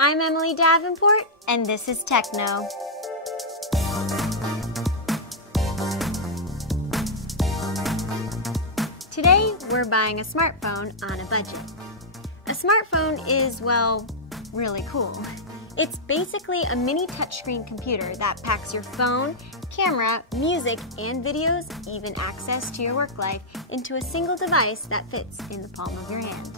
I'm Emily Davenport, and this is Techno. Today, we're buying a smartphone on a budget. A smartphone is, well, really cool. It's basically a mini touchscreen computer that packs your phone, camera, music, and videos, even access to your work life, into a single device that fits in the palm of your hand.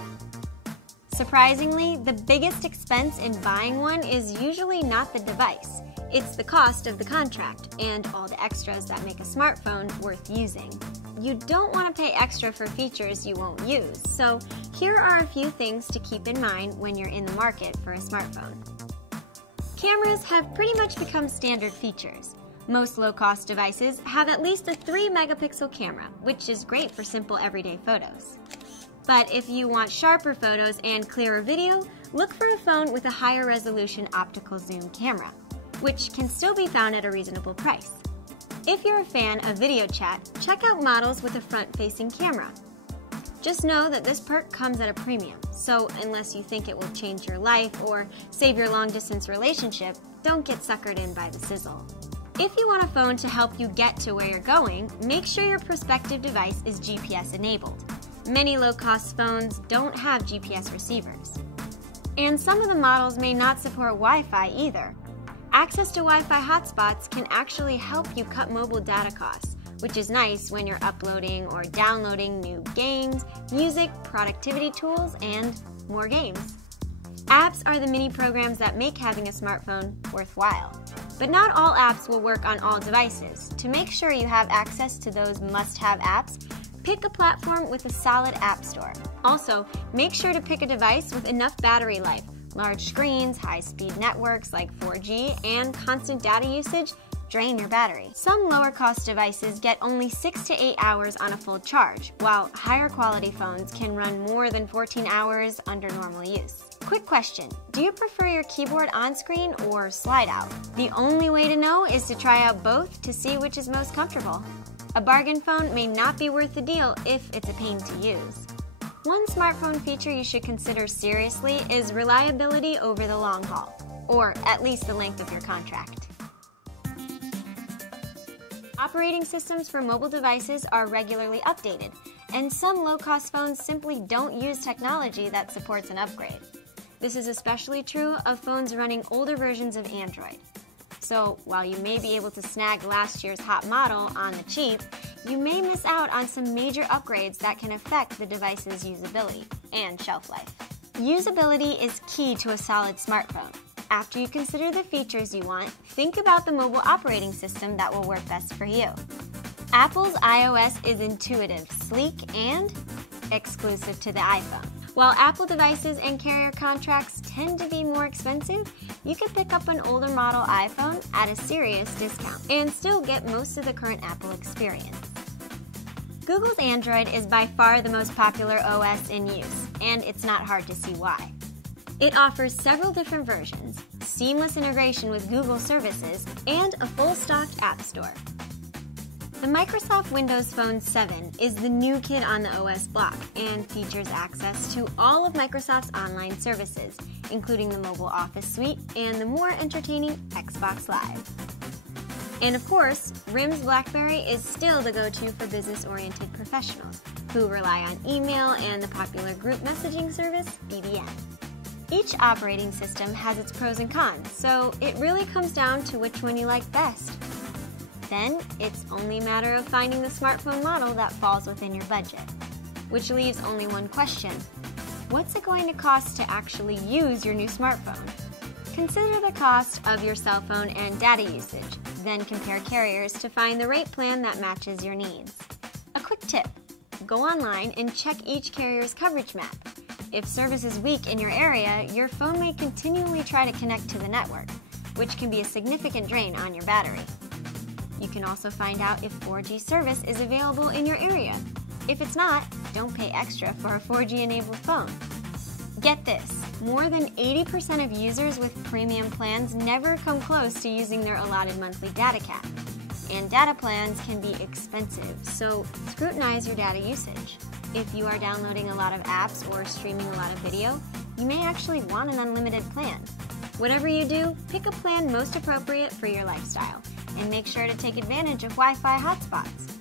Surprisingly, the biggest expense in buying one is usually not the device. It's the cost of the contract and all the extras that make a smartphone worth using. You don't want to pay extra for features you won't use, so here are a few things to keep in mind when you're in the market for a smartphone. Cameras have pretty much become standard features. Most low-cost devices have at least a 3-megapixel camera, which is great for simple everyday photos. But if you want sharper photos and clearer video, look for a phone with a higher resolution optical zoom camera, which can still be found at a reasonable price. If you're a fan of video chat, check out models with a front-facing camera. Just know that this perk comes at a premium, so unless you think it will change your life or save your long-distance relationship, don't get suckered in by the sizzle. If you want a phone to help you get to where you're going, make sure your prospective device is GPS-enabled. Many low-cost phones don't have GPS receivers. And some of the models may not support Wi-Fi either. Access to Wi-Fi hotspots can actually help you cut mobile data costs, which is nice when you're uploading or downloading new games, music, productivity tools, and more games. Apps are the mini programs that make having a smartphone worthwhile. But not all apps will work on all devices. To make sure you have access to those must-have apps, pick a platform with a solid app store. Also, make sure to pick a device with enough battery life. Large screens, high-speed networks like 4G, and constant data usage drain your battery. Some lower-cost devices get only 6 to 8 hours on a full charge, while higher-quality phones can run more than 14 hours under normal use. Quick question, do you prefer your keyboard on-screen or slide-out? The only way to know is to try out both to see which is most comfortable. A bargain phone may not be worth the deal if it's a pain to use. One smartphone feature you should consider seriously is reliability over the long haul, or at least the length of your contract. Operating systems for mobile devices are regularly updated, and some low-cost phones simply don't use technology that supports an upgrade. This is especially true of phones running older versions of Android. So while you may be able to snag last year's hot model on the cheap, you may miss out on some major upgrades that can affect the device's usability and shelf life. Usability is key to a solid smartphone. After you consider the features you want, think about the mobile operating system that will work best for you. Apple's iOS is intuitive, sleek, and exclusive to the iPhone. While Apple devices and carrier contracts tend to be more expensive, you can pick up an older model iPhone at a serious discount and still get most of the current Apple experience. Google's Android is by far the most popular OS in use, and it's not hard to see why. It offers several different versions, seamless integration with Google services, and a full-stocked app store. The Microsoft Windows Phone 7 is the new kid on the OS block and features access to all of Microsoft's online services, including the mobile Office suite and the more entertaining Xbox Live. And of course, RIM's BlackBerry is still the go-to for business-oriented professionals who rely on email and the popular group messaging service, BBM. Each operating system has its pros and cons, so it really comes down to which one you like best. Then, it's only a matter of finding the smartphone model that falls within your budget. Which leaves only one question. What's it going to cost to actually use your new smartphone? Consider the cost of your cell phone and data usage, then compare carriers to find the rate plan that matches your needs. A quick tip, go online and check each carrier's coverage map. If service is weak in your area, your phone may continually try to connect to the network, which can be a significant drain on your battery. You can also find out if 4G service is available in your area. If it's not, don't pay extra for a 4G-enabled phone. Get this, more than 80% of users with premium plans never come close to using their allotted monthly data cap. And data plans can be expensive, so scrutinize your data usage. If you are downloading a lot of apps or streaming a lot of video, you may actually want an unlimited plan. Whatever you do, pick a plan most appropriate for your lifestyle, and make sure to take advantage of Wi-Fi hotspots.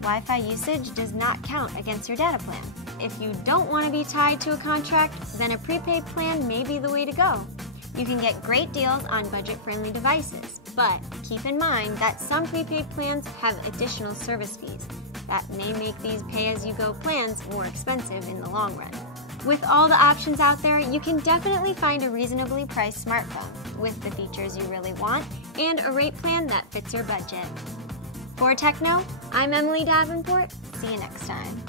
Wi-Fi usage does not count against your data plan. If you don't want to be tied to a contract, then a prepaid plan may be the way to go. You can get great deals on budget-friendly devices, but keep in mind that some prepaid plans have additional service fees that may make these pay-as-you-go plans more expensive in the long run. With all the options out there, you can definitely find a reasonably priced smartphone with the features you really want and a rate plan that fits your budget. For Techno, I'm Emily Davenport. See you next time.